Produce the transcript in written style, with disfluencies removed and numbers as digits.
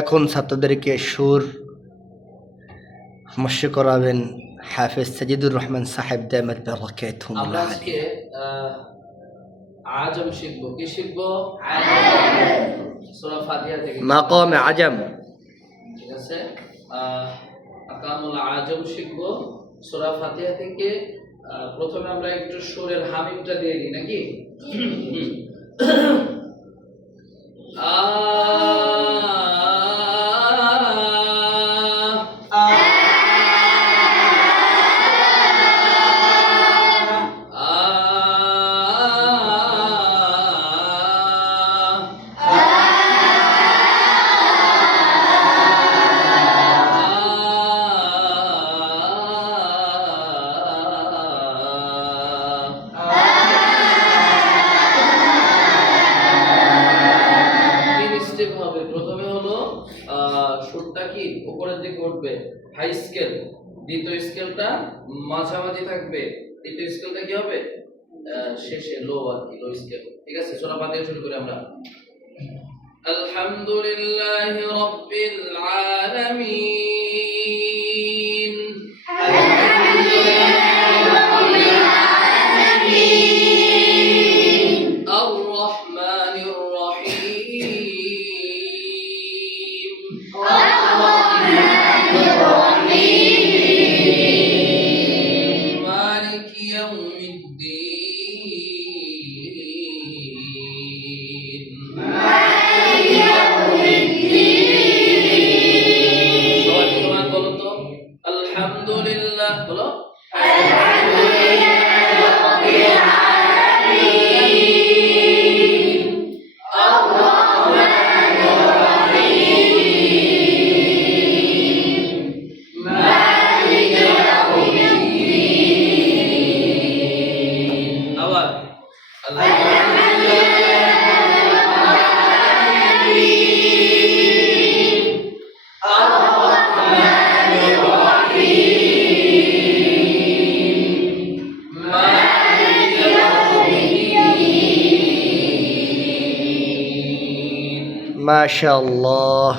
এখন ছাত্রদেরকে সুর মস্য করাবেন হাফেজ সাজিদুর রহমান সাহেব দামাত বারাকাতুহুমুল আলিয়া। আজম শিখবো। কি শিখবো? সূরা ফাতিহা থেকে মাকামে আজম। ঠিক আছে, মাকামুল আজম শিখবো সূরা ফাতিহা থেকে। প্রথমে আমরা একটু সুরের হামিমটা দিয়ে দিই নাকি? প্রথমে হলো সুরটা কি উপরের দিকে উঠবে, হাই স্কেল। দ্বিতীয় স্কেলটা মাঝামাঝি থাকবে। তৃতীয় স্কেলটা কি হবে? শেষে লো, আর কি লো স্কেল। ঠিক আছে, সূরা ফাতিহা শুরু করি আমরা। আলহামদুলিল্লাহি রাব্বিল আলামিন, আলহামদুলিল্লাহ বলো। আবার মাশাআল্লাহ।